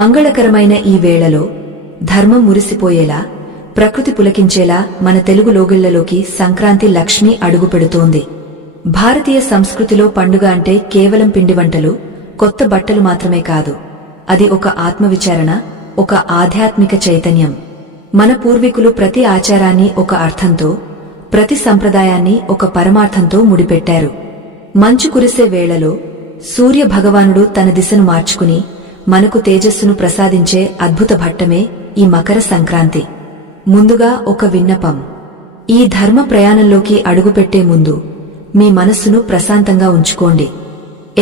మంగళకరమైన ఈ వేళలో ధర్మం మురిసిపోయేలా, ప్రకృతి పులకించేలా మన తెలుగు లోగిళ్లలోకి సంక్రాంతి లక్ష్మి అడుగుపెడుతోంది. భారతీయ సంస్కృతిలో పండుగ అంటే కేవలం పిండి వంటలు, కొత్త బట్టలు మాత్రమే కాదు. అది ఒక ఆత్మవిచారణ, ఒక ఆధ్యాత్మిక చైతన్యం. మన పూర్వీకులు ప్రతి ఆచారాన్ని ఒక అర్థంతో, ప్రతి సంప్రదాయాన్ని ఒక పరమార్థంతో ముడిపెట్టారు. మంచు కురిసే వేళలో సూర్య భగవానుడు తన దిశను మార్చుకుని మనకు తేజస్సును ప్రసాదించే అద్భుత ఘట్టమే ఈ మకర సంక్రాంతి. ముందుగా ఒక విన్నపం. ఈ ధర్మ ప్రయాణంలోకి అడుగుపెట్టే ముందు మీ మనస్సును ప్రశాంతంగా ఉంచుకోండి.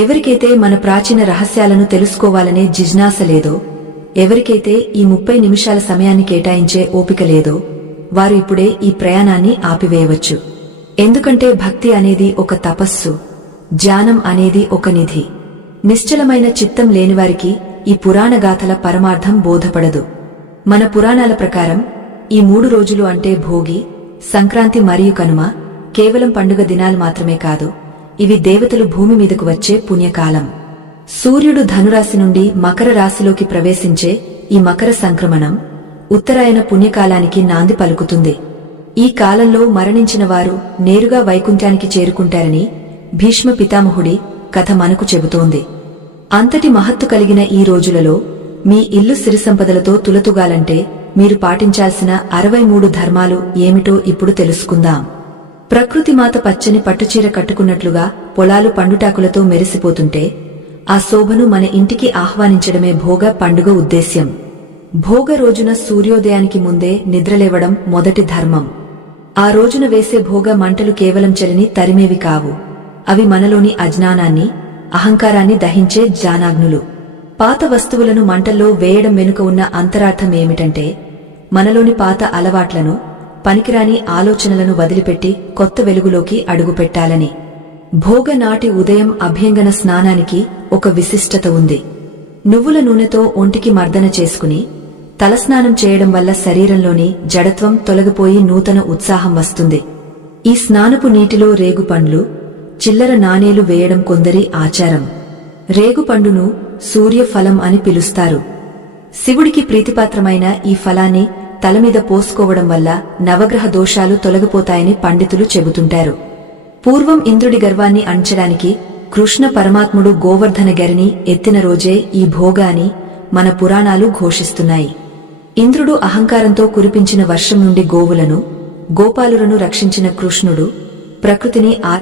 ఎవరికైతే మన ప్రాచీన రహస్యాలను తెలుసుకోవాలనే జిజ్ఞాస లేదో, ఎవరికైతే ఈ 30 నిమిషాల సమయాన్ని కేటాయించే ఓపిక లేదో, వారు ఇప్పుడే ఈ ప్రయాణాన్ని ఆపివేయవచ్చు. ఎందుకంటే భక్తి అనేది ఒక తపస్సు, ధ్యానం అనేది ఒక నిధి. నిశ్చలమైన చిత్తం లేనివారికి ఈ పురాణగాథల పరమార్థం బోధపడదు. మన పురాణాల ప్రకారం ఈ 3 రోజులు అంటే భోగి, సంక్రాంతి మరియు కనుమ కేవలం పండుగ దినాలు మాత్రమే కాదు, ఇవి దేవతలు భూమి మీదకు వచ్చే పుణ్యకాలం. సూర్యుడు ధనురాశి నుండి మకర రాశిలోకి ప్రవేశించే ఈ మకర సంక్రమణం ఉత్తరాయణ పుణ్యకాలానికి నాంది పలుకుతుంది. ఈ కాలంలో మరణించిన వారు నేరుగా వైకుంఠానికి చేరుకుంటారని భీష్మ పితామహుడి కథ మనకు చెబుతోంది. అంతటి మహత్తు కలిగిన ఈ రోజులలో మీ ఇల్లు సిరిసంపదలతో తులతుగాలంటే మీరు పాటించాల్సిన 63 ధర్మాలు ఏమిటో ఇప్పుడు తెలుసుకుందాం. ప్రకృతి మాత పచ్చని పట్టుచీర కట్టుకున్నట్లుగా పొలాలు పండుటాకులతో మెరిసిపోతుంటే ఆ శోభను మన ఇంటికి ఆహ్వానించడమే భోగ పండుగ ఉద్దేశ్యం. భోగ రోజున సూర్యోదయానికి ముందే నిద్రలేవడం మొదటి ధర్మం. ఆ రోజున వేసే భోగ మంటలు కేవలం చలిని తరిమేవి కావు, అవి మనలోని అజ్ఞానాన్ని, అహంకారాన్ని దహించే జ్ఞానాగ్నులు. పాత వస్తువులను మంటల్లో వేయడం వెనుక ఉన్న అంతరార్థం ఏమిటంటే, మనలోని పాత అలవాట్లను, పనికిరాని ఆలోచనలను వదిలిపెట్టి కొత్త వెలుగులోకి అడుగుపెట్టాలని. భోగ నాటి ఉదయం అభ్యంగన స్నానానికి ఒక విశిష్టత ఉంది. నువ్వుల నూనెతో ఒంటికి మర్దన చేసుకుని తలస్నానం చేయడం వల్ల శరీరంలోని జడత్వం తొలగిపోయి నూతన ఉత్సాహం వస్తుంది. ఈ స్నానపు నీటిలో రేగుపండ్లు, చిల్లర నాణేలు వేయడం కొందరి ఆచారం. రేగుపండును సూర్యఫలం అని పిలుస్తారు. శివుడికి ప్రీతిపాత్రమైన ఈ ఫలాన్ని తలమీద పోసుకోవడం వల్ల నవగ్రహ దోషాలు తొలగిపోతాయని పండితులు చెబుతుంటారు. పూర్వం ఇంద్రుడి గర్వాన్ని అణచడానికి కృష్ణ పరమాత్ముడు గోవర్ధన గరిని ఎత్తిన రోజే ఈ భోగ అని మన పురాణాలు ఘోషిస్తున్నాయి. ఇంద్రుడు అహంకారంతో కురిపించిన వర్షం నుండి గోవులను, గోపాలులను రక్షించిన కృష్ణుడు ప్రకృతిని